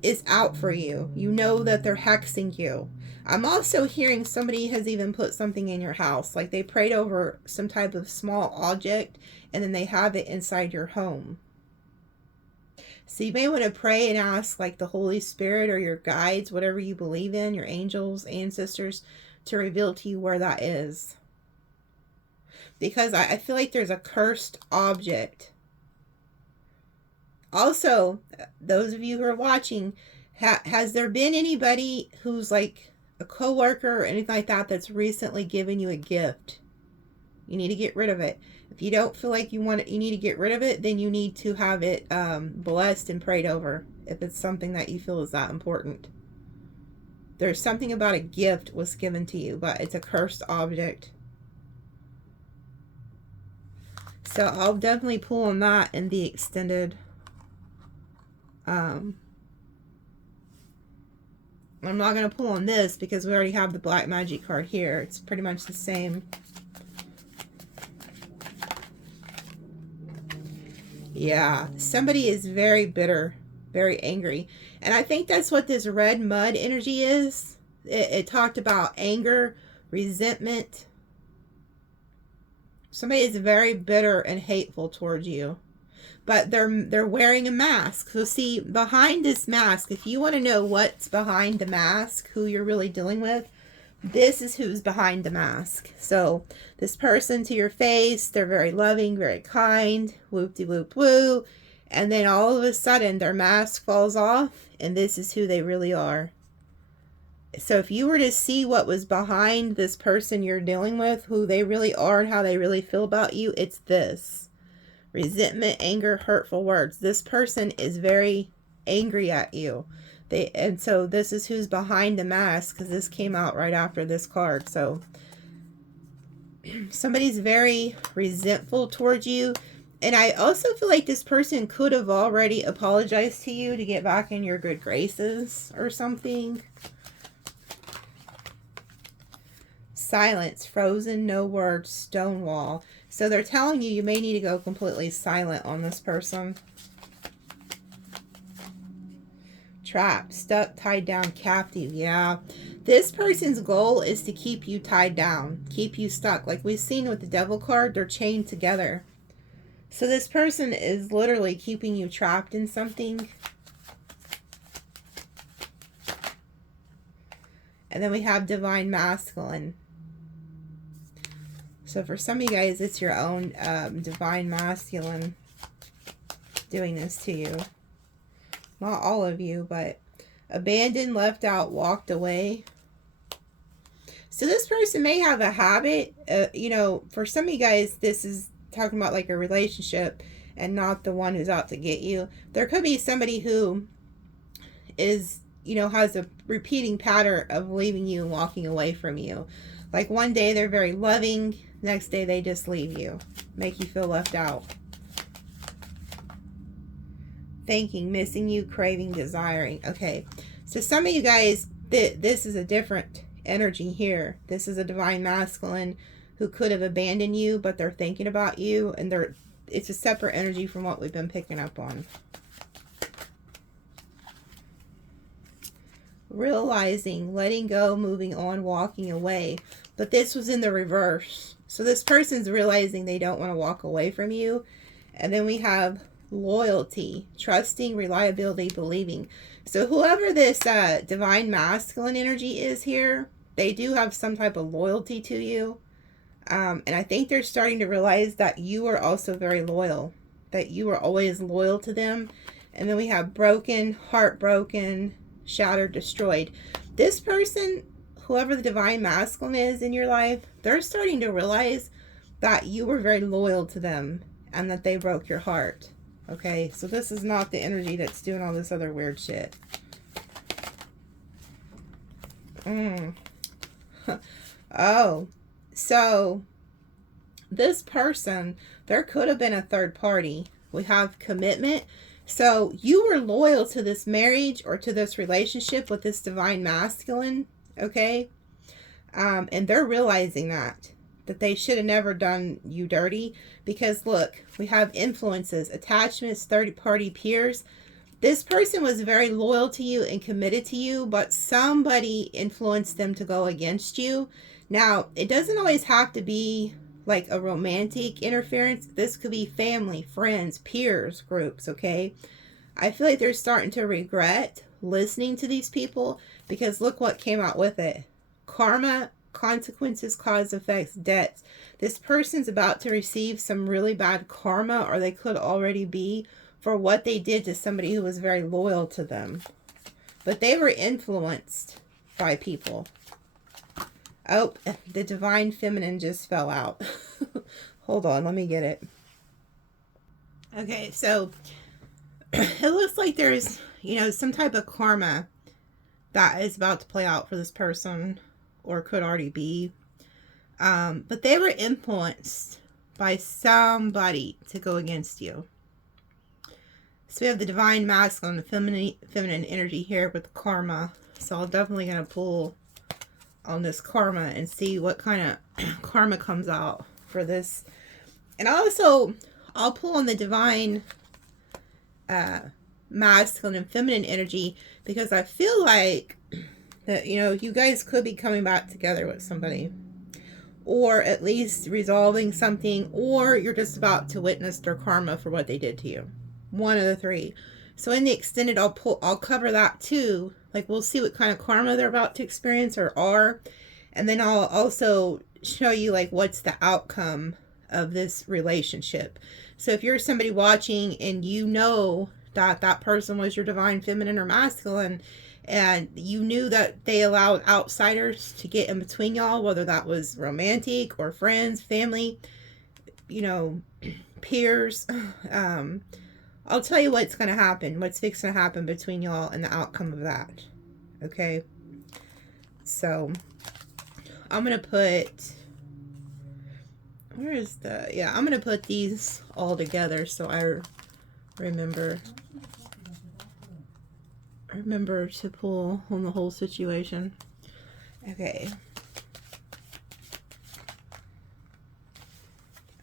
is out for you. You know that they're hexing you. I'm also hearing somebody has even put something in your house. Like they prayed over some type of small object and then they have it inside your home. So you may want to pray and ask like the Holy Spirit or your guides, whatever you believe in, your angels, ancestors, to reveal to you where that is. Because I feel like there's a cursed object. Also, those of you who are watching, has there been anybody who's like a coworker or anything like that that's recently given you a gift? You need to get rid of it. If you don't feel like you want it, you need to get rid of it, then you need to have it blessed and prayed over if it's something that you feel is that important. There's something about a gift was given to you, but it's a cursed object. So I'll definitely pull on that in the extended. I'm not going to pull on this because we already have the black magic card here. It's pretty much the same. Yeah, somebody is very bitter, very angry. And I think that's what this red mud energy is. It talked about anger, resentment. Somebody is very bitter and hateful towards you. But they're wearing a mask. So see, behind this mask, if you want to know what's behind the mask, who you're really dealing with, this is who's behind the mask. So this person to your face, they're very loving, very kind, whoop-de-whoop-woo. And then all of a sudden their mask falls off and this is who they really are. So if you were to see what was behind this person you're dealing with, who they really are and how they really feel about you, it's this. Resentment, anger, hurtful words. This person is very angry at you. And so this is who's behind the mask, because this came out right after this card. So somebody's very resentful towards you, And I also feel like this person could have already apologized to you to get back in your good graces or something. Silence, frozen, no words, stonewall. So they're telling you may need to go completely silent on this person. Trapped, stuck, tied down, captive. Yeah. This person's goal is to keep you tied down, keep you stuck. Like we've seen with the Devil card, they're chained together. So this person is literally keeping you trapped in something. And then we have Divine Masculine. So for some of you guys, it's your own Divine Masculine doing this to you. Not all of you, but abandoned, left out, walked away. So this person may have a habit, you know, for some of you guys, this is talking about like a relationship and not the one who's out to get you. There could be somebody who is, you know, has a repeating pattern of leaving you and walking away from you. Like one day they're very loving, next day they just leave you, make you feel left out. Thinking, missing you, craving, desiring. Okay, so some of you guys, this is a different energy here. This is a Divine Masculine who could have abandoned you, but they're thinking about you, and it's a separate energy from what we've been picking up on. Realizing, letting go, moving on, walking away. But this was in the reverse. So this person's realizing they don't want to walk away from you. And then we have loyalty, trusting, reliability, believing. So whoever this Divine Masculine energy is here, they do have some type of loyalty to you. And I think they're starting to realize that you are also very loyal, that you are always loyal to them. And then we have broken, heartbroken, shattered, destroyed. This person, whoever the Divine Masculine is in your life, they're starting to realize that you were very loyal to them and that they broke your heart. Okay, so this is not the energy that's doing all this other weird shit. Oh, so this person, there could have been a third party. We have commitment. So you were loyal to this marriage or to this relationship with this Divine Masculine, okay? And they're realizing that they should have never done you dirty. Because look, we have influences, attachments, third-party peers. This person was very loyal to you and committed to you, but somebody influenced them to go against you. Now, it doesn't always have to be like a romantic interference. This could be family, friends, peers, groups, okay? I feel like they're starting to regret listening to these people because look what came out with it. Karma, consequences, cause, effects, debts. This person's about to receive some really bad karma, or they could already be, for what they did to somebody who was very loyal to them. But they were influenced by people. Oh, the Divine Feminine just fell out. Hold on, let me get it. Okay, so it looks like there's, you know, some type of karma that is about to play out for this person, or could already be. But they were influenced by somebody to go against you. So we have the Divine Masculine, the feminine energy here with the karma. So I'm definitely going to pull on this karma and see what kind of karma comes out for this. And also, I'll pull on the Divine Masculine and feminine energy because I feel like that, you know, you guys could be coming back together with somebody, or at least resolving something, or you're just about to witness their karma for what they did to you. One of the three. So in the extended, I'll cover that too. Like, we'll see what kind of karma they're about to experience or are. And then I'll also show you like what's the outcome of this relationship. So if you're somebody watching and you know that that person was your Divine Feminine or Masculine, and you knew that they allowed outsiders to get in between y'all, whether that was romantic or friends, family, you know, peers, I'll tell you what's going to happen, what's fixing to happen between y'all and the outcome of that. Okay. So I'm going to put Where is the... Yeah, I'm going to put these all together so I remember to pull on the whole situation. Okay.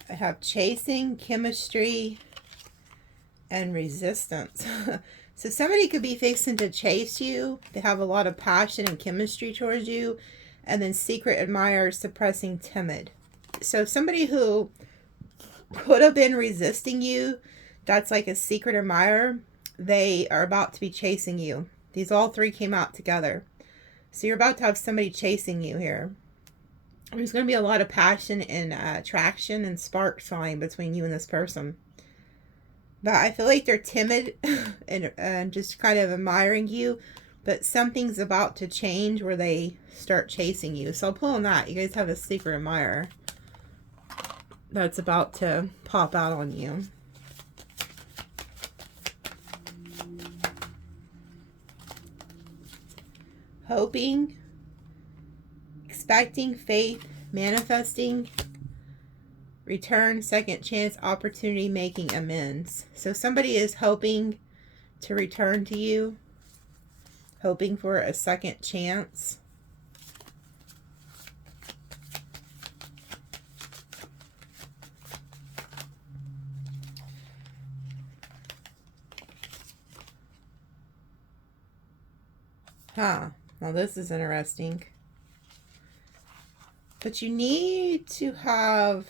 I have chasing, chemistry, and resistance. So somebody could be fixing to chase you. They have a lot of passion and chemistry towards you. And then secret admirer, suppressing, timid. So somebody who could have been resisting you, that's like a secret admirer, they are about to be chasing you. These all three came out together. So you're about to have somebody chasing you here. There's going to be a lot of passion and attraction and spark flying between you and this person. But I feel like they're timid and just kind of admiring you. But something's about to change where they start chasing you. So I'll pull on that. You guys have a secret admirer that's about to pop out on you. Hoping, expecting, faith, manifesting, return, second chance, opportunity, making amends. So somebody is hoping to return to you, hoping for a second chance. Huh. Well, this is interesting. But you need to have...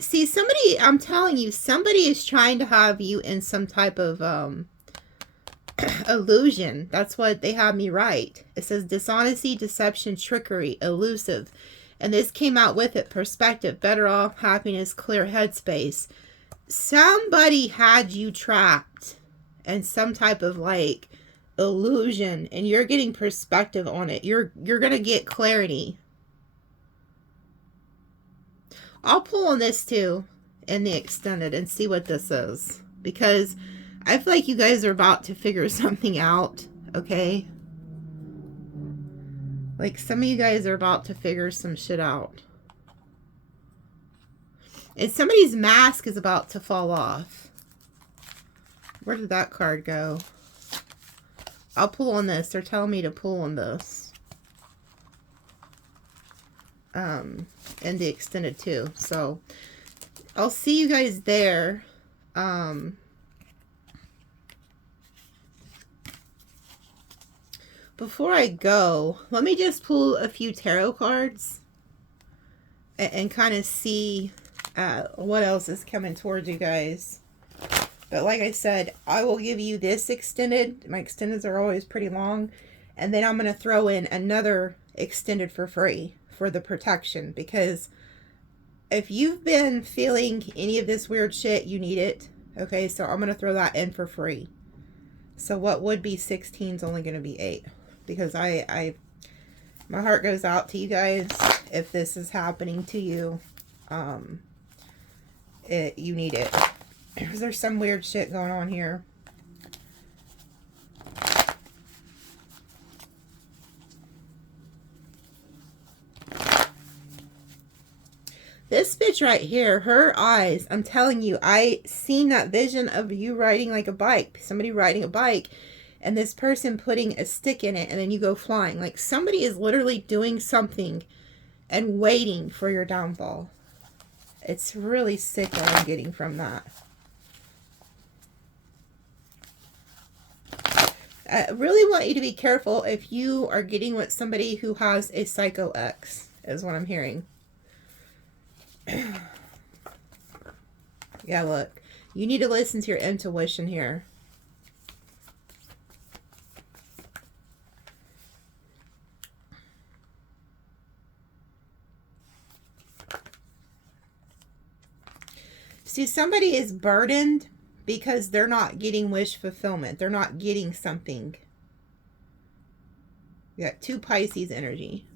See, somebody, I'm telling you, somebody is trying to have you in some type of illusion. That's what they have me write. It says dishonesty, deception, trickery, elusive. And this came out with it. Perspective, better off, happiness, clear headspace. Somebody had you trapped in some type of like illusion, and you're getting perspective on it. You're going to get clarity. I'll pull on this too in the extended and see what this is, because I feel like you guys are about to figure something out, okay? Like some of you guys are about to figure some shit out. And somebody's mask is about to fall off. Where did that card go? I'll pull on this. They're telling me to pull on this. And the extended too. So I'll see you guys there. Before I go, let me just pull a few tarot cards and kind of see what else is coming towards you guys. But like I said, I will give you this extended. My extendeds are always pretty long. And then I'm going to throw in another extended for free for the protection. Because if you've been feeling any of this weird shit, you need it. Okay, so I'm going to throw that in for free. So what would be 16 is only going to be 8. Because my heart goes out to you guys if this is happening to you. You need it. There's some weird shit going on here. This bitch right here, her eyes, I'm telling you, I seen that vision of you riding like a bike. Somebody riding a bike. And this person putting a stick in it. And then you go flying. Like somebody is literally doing something and waiting for your downfall. It's really sick what I'm getting from that. I really want you to be careful if you are getting with somebody who has a psycho ex, is what I'm hearing. Yeah, look. You need to listen to your intuition here. See, somebody is burdened because they're not getting wish fulfillment. They're not getting something. We got 2 Pisces energy.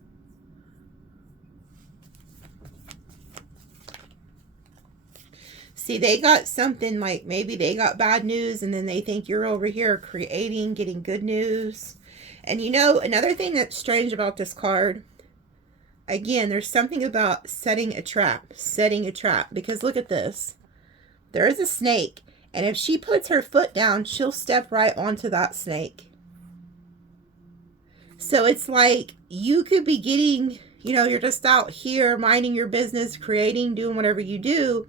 See, they got something like maybe they got bad news and then they think you're over here creating, getting good news. And you know, another thing that's strange about this card, Again, there's something about setting a trap, because look at this. There is a snake, and if she puts her foot down, she'll step right onto that snake. So it's like you could be getting, you know, you're just out here minding your business, creating, doing whatever you do,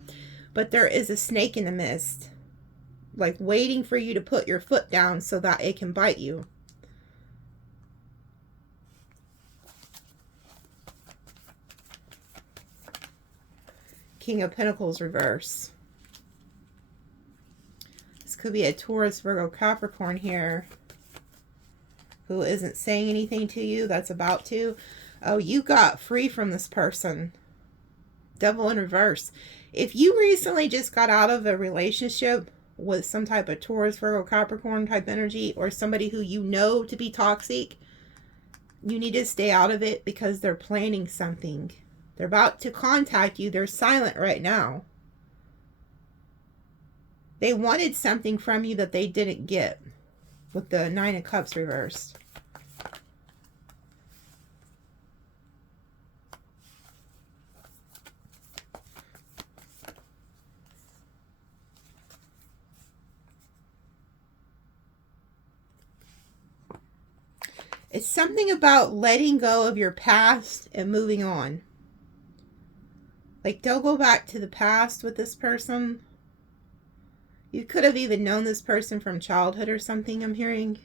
but there is a snake in the mist, like waiting for you to put your foot down so that it can bite you. King of Pentacles reverse. This could be a Taurus, Virgo, Capricorn here who isn't saying anything to you, that's about to. Oh, you got free from this person. Devil in reverse. If you recently just got out of a relationship with some type of Taurus, Virgo, Capricorn type energy, or somebody who you know to be toxic, you need to stay out of it because they're planning something. They're about to contact you. They're silent right now. They wanted something from you that they didn't get with the Nine of Cups reversed. It's something about letting go of your past and moving on. Like, don't go back to the past with this person. You could have even known this person from childhood or something, I'm hearing.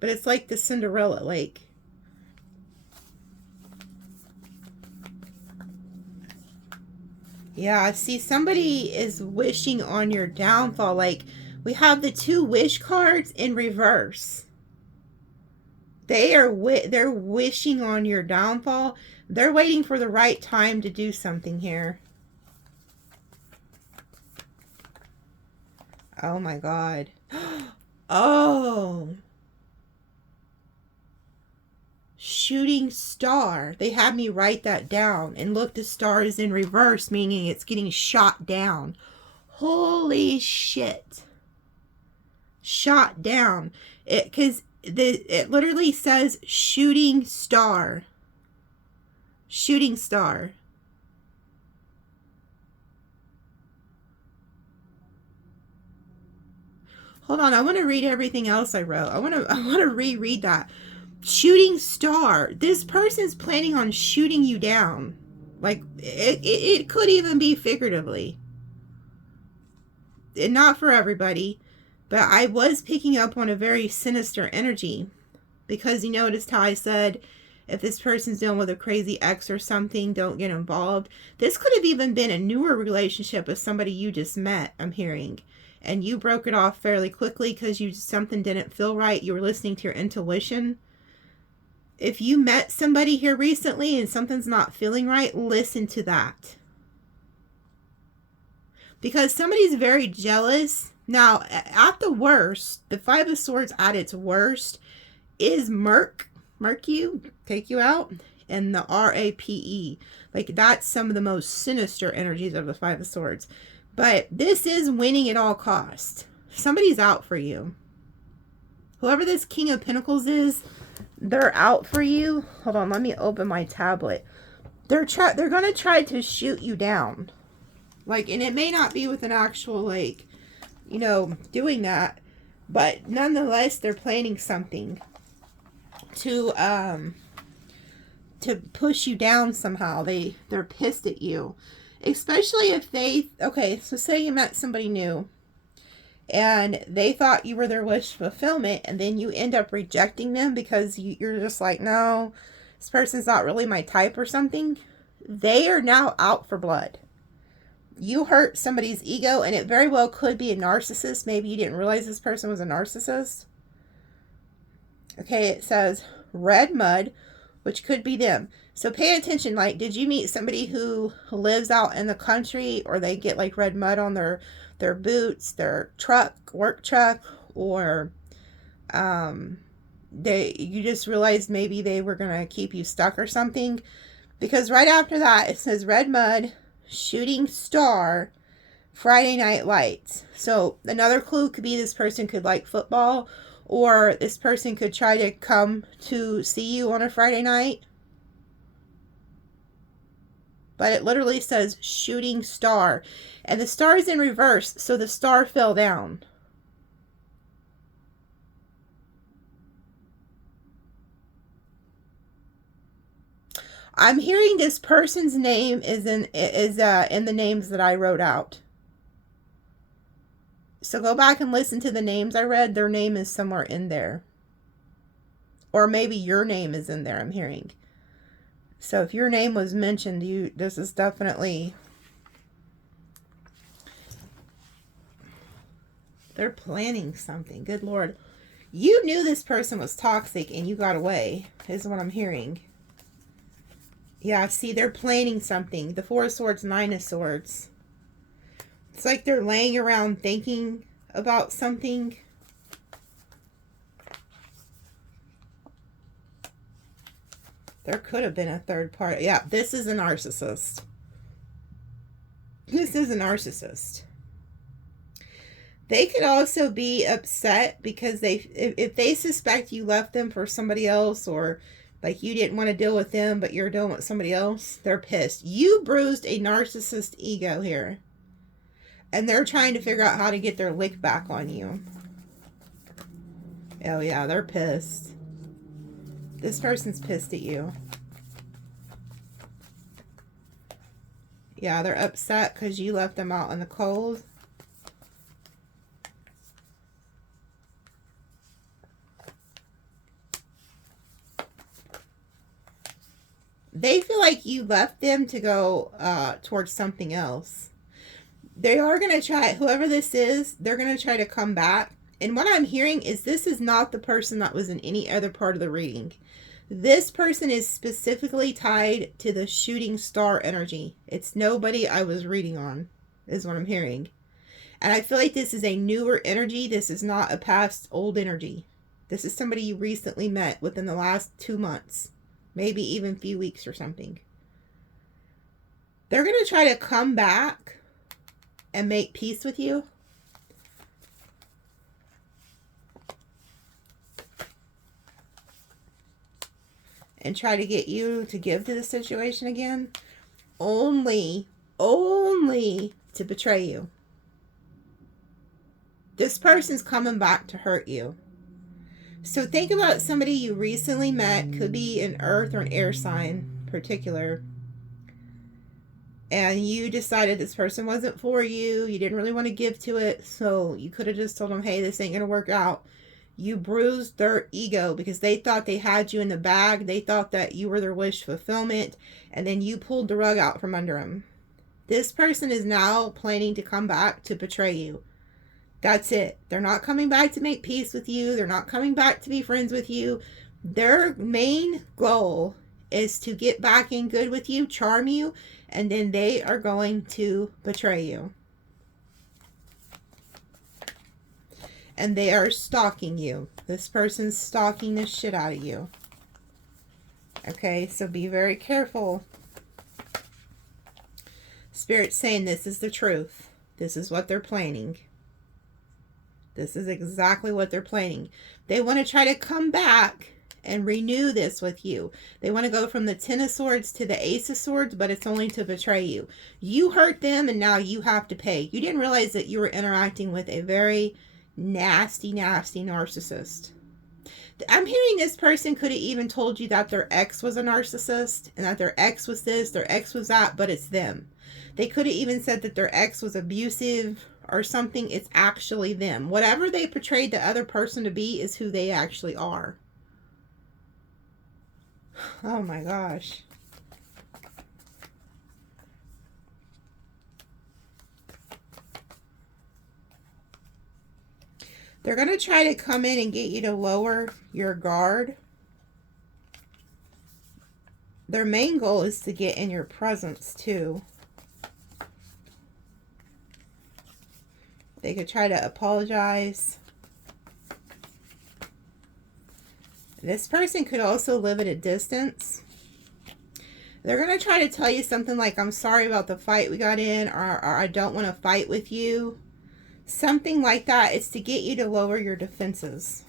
But it's like the Cinderella lake. Yeah, I see somebody is wishing on your downfall. Like, we have the 2 wish cards in reverse. They're wishing on your downfall. They're waiting for the right time to do something here. Oh my God. Oh. Shooting star. They had me write that down. And look, the star is in reverse, meaning it's getting shot down. Holy shit. Shot down. Because it literally says shooting star. Shooting star. Hold on, I want to read everything else I wrote. I want to reread that. Shooting star. This person's planning on shooting you down. Like, it could even be figuratively. And not for everybody. But I was picking up on a very sinister energy. Because you noticed how I said, if this person's dealing with a crazy ex or something, don't get involved. This could have even been a newer relationship with somebody you just met, I'm hearing. And you broke it off fairly quickly because something didn't feel right. You were listening to your intuition. If you met somebody here recently and something's not feeling right, listen to that. Because somebody's very jealous. Now, at the worst, the 5 of Swords at its worst is murk you, take you out, and the RAPE. Like, that's some of the most sinister energies of the 5 of Swords. But this is winning at all costs. Somebody's out for you. Whoever this King of Pentacles is, they're out for you. Hold on, let me open my tablet. They're going to try to shoot you down. Like, and it may not be with an actual, like, you know, doing that. But nonetheless, they're planning something to push you down somehow. They're pissed at you. Especially if okay, so say you met somebody new and they thought you were their wish fulfillment, and then you end up rejecting them because you're just like, no, this person's not really my type or something. They are now out for blood. You hurt somebody's ego, and it very well could be a narcissist. Maybe you didn't realize this person was a narcissist. Okay, it says red mud, which could be them. So pay attention. Like, did you meet somebody who lives out in the country, or they get like red mud on their boots, their work truck, or you just realized maybe they were going to keep you stuck or something? Because right after that, it says red mud, shooting star, Friday Night Lights. So another clue could be this person could like football, Or this person could try to come to see you on a Friday night. But it literally says shooting star. And the star is in reverse, so the star fell down. I'm hearing this person's name is in the names that I wrote out. So go back and listen to the names I read. Their name is somewhere in there. Or maybe your name is in there, I'm hearing. So if your name was mentioned, this is definitely... They're planning something. Good Lord. You knew this person was toxic and you got away, is what I'm hearing. Yeah, see, they're planning something. The Four of Swords, Nine of Swords. It's like they're laying around thinking about something. There could have been a third party. Yeah, this is a narcissist. This is a narcissist. They could also be upset because if they suspect you left them for somebody else, or like you didn't want to deal with them, but you're dealing with somebody else, they're pissed. You bruised a narcissist ego here. And they're trying to figure out how to get their lick back on you. Oh yeah, they're pissed. This person's pissed at you. Yeah, they're upset because you left them out in the cold. They feel like you left them to go towards something else. They are going to try, whoever this is, they're going to try to come back. And what I'm hearing is this is not the person that was in any other part of the reading. This person is specifically tied to the shooting star energy. It's nobody I was reading on, is what I'm hearing. And I feel like this is a newer energy. This is not a past old energy. This is somebody you recently met within the last 2 months. Maybe even a few weeks or something. They're going to try to come back and make peace with you. And try to get you to give to the situation again. Only to betray you. This person's coming back to hurt you. So think about somebody you recently met. Could be an earth or an air sign particular. And you decided this person wasn't for you. You didn't really want to give to it. So you could have just told them, hey, this ain't going to work out. You bruised their ego because they thought they had you in the bag. They thought that you were their wish fulfillment. And then you pulled the rug out from under them. This person is now planning to come back to betray you. That's it. They're not coming back to make peace with you. They're not coming back to be friends with you. Their main goal is to get back in good with you, charm you, and then they are going to betray you. And they are stalking you. This person's stalking the shit out of you. Okay, so be very careful. Spirit's saying this is the truth. This is what they're planning. This is exactly what they're planning. They want to try to come back and renew this with you. They want to go from the Ten of Swords to the Ace of Swords, but it's only to betray you. You hurt them and now you have to pay. You didn't realize that you were interacting with a very nasty, nasty narcissist. I'm hearing this person could have even told you that their ex was a narcissist and that their ex was this, their ex was that, but it's them. They could have even said that their ex was abusive or something. It's actually them. Whatever they portrayed the other person to be is who they actually are. Oh my gosh. They're going to try to come in and get you to lower your guard. Their main goal is to get in your presence too. They could try to apologize. This person could also live at a distance. They're going to try to tell you something like, I'm sorry about the fight we got in, or I don't want to fight with you. Something like that. It's to get you to lower your defenses.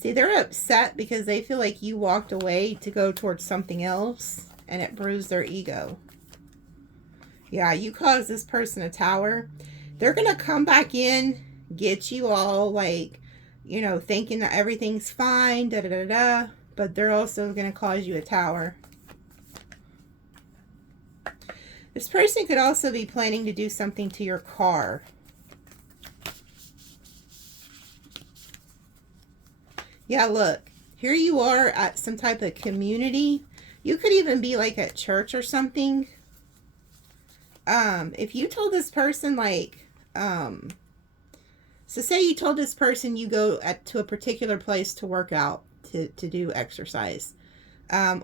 See, they're upset because they feel like you walked away to go towards something else and it bruised their ego. Yeah, you caused this person a tower. They're going to come back in, get you all like, you know, thinking that everything's fine, da da da da. But they're also going to cause you a tower. This person could also be planning to do something to your car. Yeah, look. Here you are at some type of community. You could even be like at church or something. If you told this person like, so say you told this person you go to a particular place to work out, to do exercise.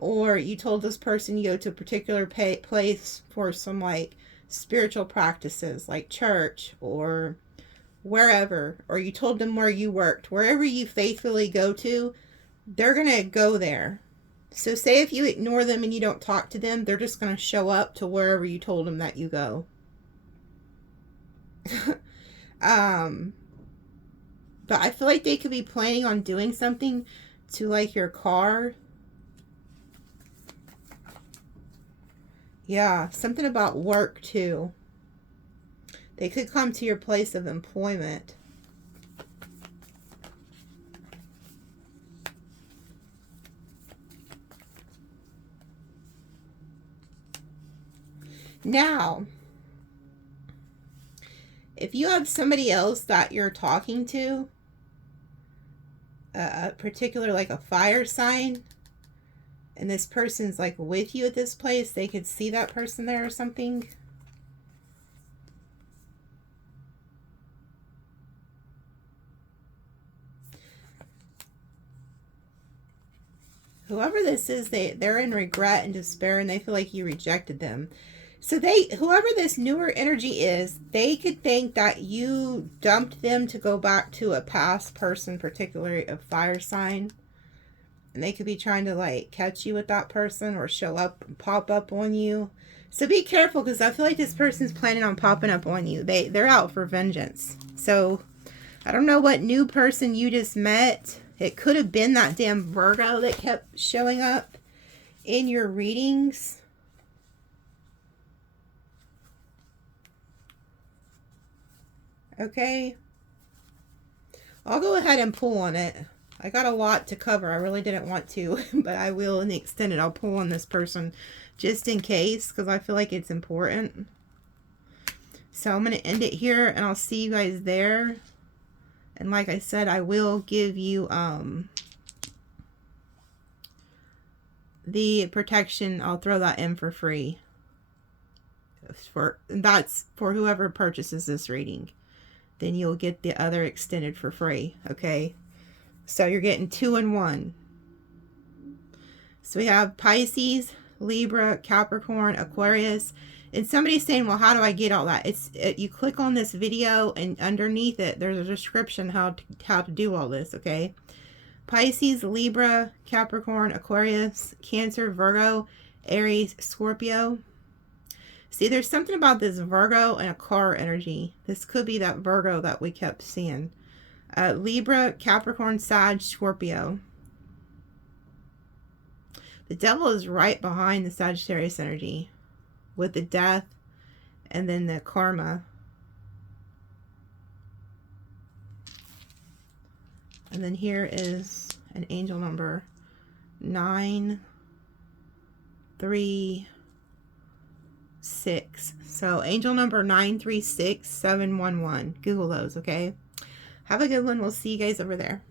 Or you told this person you go to a particular place for some like spiritual practices like church or wherever, or you told them where you worked, wherever you faithfully go to, they're going to go there. So say if you ignore them and you don't talk to them, they're just going to show up to wherever you told them that you go. But I feel like they could be planning on doing something to like your car. Yeah, something about work too. They could come to your place of employment. Now, if you have somebody else that you're talking to, a particular like a fire sign, and this person's like with you at this place, they could see that person there or something. Whoever this is, they're in regret and despair, and they feel like you rejected them. So whoever this newer energy is, they could think that you dumped them to go back to a past person, particularly a fire sign. And they could be trying to like catch you with that person or show up and pop up on you. So be careful, because I feel like this person's planning on popping up on you. They're out for vengeance. So I don't know what new person you just met. It could have been that damn Virgo that kept showing up in your readings. Okay. I'll go ahead and pull on it. I got a lot to cover. I really didn't want to, but I will in the extended. I'll pull on this person just in case, because I feel like it's important. So I'm going to end it here, and I'll see you guys there. And like I said, I will give you the protection. I'll throw that in for free. That's for whoever purchases this reading. Then you'll get the other extended for free. Okay. So you're getting 2 in 1. So we have Pisces, Libra, Capricorn, Aquarius. And somebody's saying, well, how do I get all that? You click on this video, and underneath it, there's a description how to do all this, okay? Pisces, Libra, Capricorn, Aquarius, Cancer, Virgo, Aries, Scorpio. See, there's something about this Virgo and a car energy. This could be that Virgo that we kept seeing. Libra, Capricorn, Sag, Scorpio. The devil is right behind the Sagittarius energy with the death and then the karma. And then here is an angel number 936. So angel number 936711. Google those, okay? Have a good one. We'll see you guys over there.